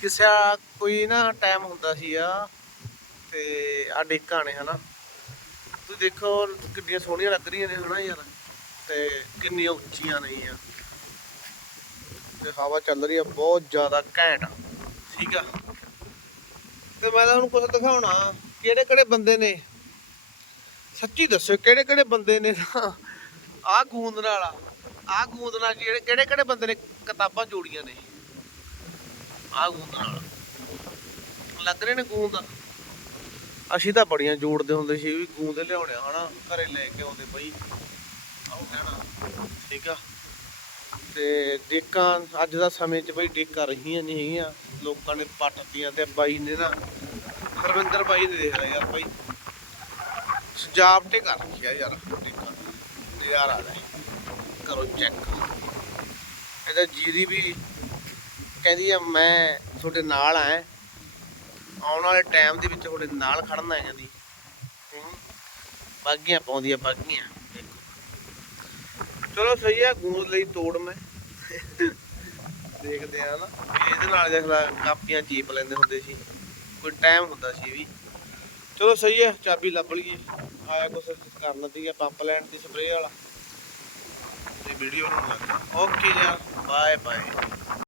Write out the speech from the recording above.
ਕਿਸੇ ਕੋਈ ਨਾ ਟਾਈਮ ਹੁੰਦਾ ਸੀ ਆ, ਤੇ ਆ ਡੇਕਾਂ ਨੇ ਹਨਾ। ਤੁਸੀਂ ਦੇਖੋ ਕਿੰਨੀਆਂ ਸੋਹਣੀਆਂ ਲੱਗ ਰਹੀਆਂ ਨੇ ਹਨਾ ਯਾਰ, ਤੇ ਕਿੰਨੀਆਂ ਉੱਚੀਆਂ ਨੇ ਆ ਤੇ ਹਵਾ ਚੱਲ ਰਹੀ ਆ, ਬਹੁਤ ਜ਼ਿਆਦਾ ਘੈਂਟ ਠੀਕ ਆ। ਤੇ ਮੈਂ ਤੁਹਾਨੂੰ ਕੁਝ ਦਿਖਾਉਣਾ ਕਿਹੜੇ ਕਿਹੜੇ ਬੰਦੇ ਨੇ? ਸੱਚੀ ਦੱਸਿਓ ਕਿਹੜੇ ਕਿਹੜੇ ਬੰਦੇ ਨੇ ਨਾ, ਆਹ ਗੂੰਦ ਨਾਲ ਆਹ ਗੂੰਦ ਕਿਹੜੇ ਕਿਹੜੇ ਬੰਦੇ ਨੇ ਕਿਤਾਬਾਂ ਜੋੜੀਆਂ ਨੇ। ਆਹ ਗੂੰਦ ਨਾਲ ਲੱਗ ਰਹੇ ਨੇ ਗੂੰਦ ਅਸੀਂ ਤਾਂ ਬੜੀਆਂ ਜੋੜਦੇ ਹੁੰਦੇ ਸੀ ਵੀ ਗੂੰਦ ਲਿਆਉਣੇ ਹਨਾ? ਘਰੇ ਲੈ ਕੇ ਆਉਂਦੇ ਬਈ। ਆਹ ਕਹਿਣਾ। ਠੀਕ ਆ। ਤੇ ਡੇਕਾਂ, ਅੱਜ ਦਾ ਸਮੇਂ 'ਚ ਬਈ ਡੇਕਾਂ ਰਹੀਆਂ ਨਹੀਂ ਹੈਗੀਆਂ। ਲੋਕਾਂ ਨੇ ਪੱਟਦੀਆਂ ਤੇ ਬਾਈ ਨੇ ਨਾ ਹਰਵਿੰਦਰ ਬਾਈ ਨੇ ਦੇਖ ਲਿਆ ਯਾਰ ਬਾਈ। ਸਜਾਵਟੇ ਕਰ ਰੱਖਿਆ ਯਾਰ ਡੇਕਾਂ ਨਜ਼ਾਰਾ ਆ ਕਰੋ ਚੈੱਕ ਇਹਦਾ ਜੀਰੀ ਵੀ ਕਹਿੰਦੀ ਆ, ਮੈਂ ਤੁਹਾਡੇ ਨਾਲ ਆ ਆਉਣ ਵਾਲੇ ਟਾਈਮ ਦੇ ਵਿੱਚ ਤੁਹਾਡੇ ਨਾਲ ਖੜਨਾ ਹੈ ਕਹਿੰਦੀ। ਬਾਗੀਆਂ ਪਾਉਂਦੀਆਂ ਬਾਗੀਆਂ। ਚਲੋ ਸਹੀ ਆ ਗੂੰਦ ਲਈ ਤੋੜ ਮੈਂ। ਦੇਖਦੇ ਆ ਨਾ, ਇਹਦੇ ਨਾਲ ਦੇਖ ਲਾ ਕਾਪੀਆਂ ਚੀਪ ਲੈਂਦੇ ਹੁੰਦੇ ਸੀ। ਕੋਈ ਟਾਈਮ ਹੁੰਦਾ ਸੀ ਵੀ। ਚਲੋ ਸਹੀ ਹੈ ਚਾਬੀ ਲੱਭ ਲਈਏ। ਆਇਆ ਕੁਛ ਕਰਨ ਦੀ ਆ, ਪੰਪ ਲੈਣ ਦੀ ਸਪਰੇਅ ਵਾਲਾ। ਤੇ ਵੀਡੀਓ ਬਣਾਉਣ ਲੱਗਾ ਓਕੇ ਯਾਰ ਬਾਏ ਬਾਏ